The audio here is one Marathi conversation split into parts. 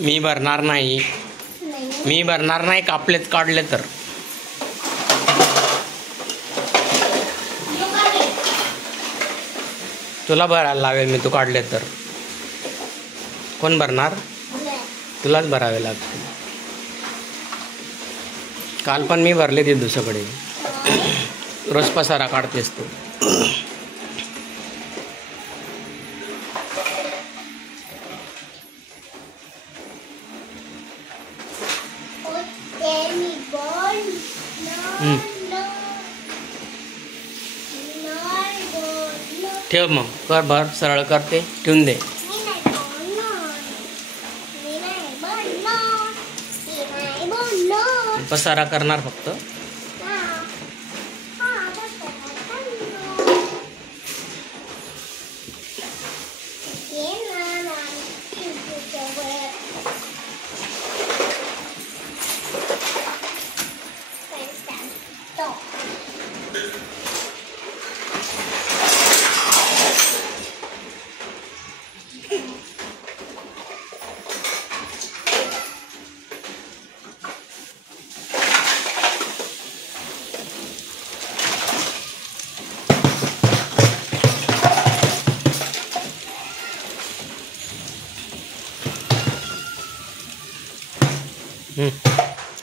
मी भरणार नाही, मी भरणार नाही. कापलेत काढले तर तुला भरायला लावेल मी. तू काढले तर कोण भरणार? तुलाच भरावे लागते. काल पण मी भरले ते दुसरीकडे. रोज पसारा काढतेस तू. ठेव मग. कर भर, सरळ करते, ठेवून दे. पसारा करणार फक्त.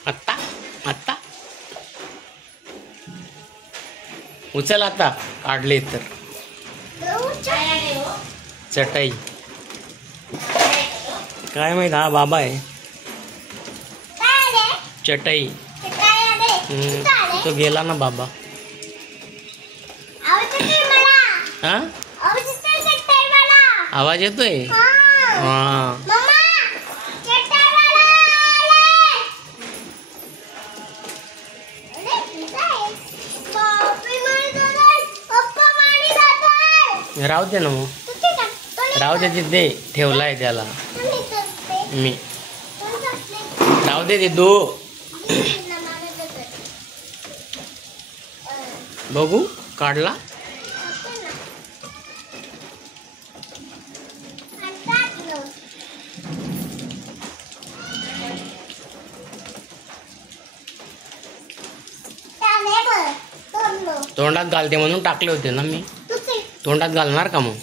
आत्ता आत्ता उचल. आता काढले तर चटई काय माहित. हा बाबा आहे. चटई. तो गेला ना बाबा. हा आवाज येतोय. हा राहू दे ना मग. राहू दे. दे ठेवलाय त्याला मी. राहू दे दो. बघू काढला. तोंडात घालते म्हणून टाकले होते ना मी. तोंडात घालणार का मग?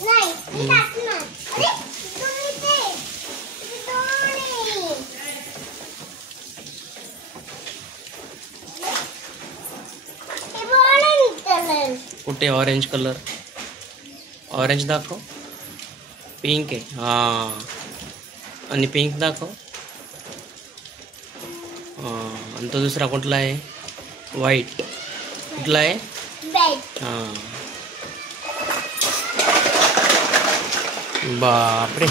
कुठे ऑरेंज कलर? ऑरेंज दाखव. पिंक आहे. हा आणि पिंक दाखव. आणि तो दुसरा कुठला आहे? व्हाईट. कुठला आहे? हा बापरे.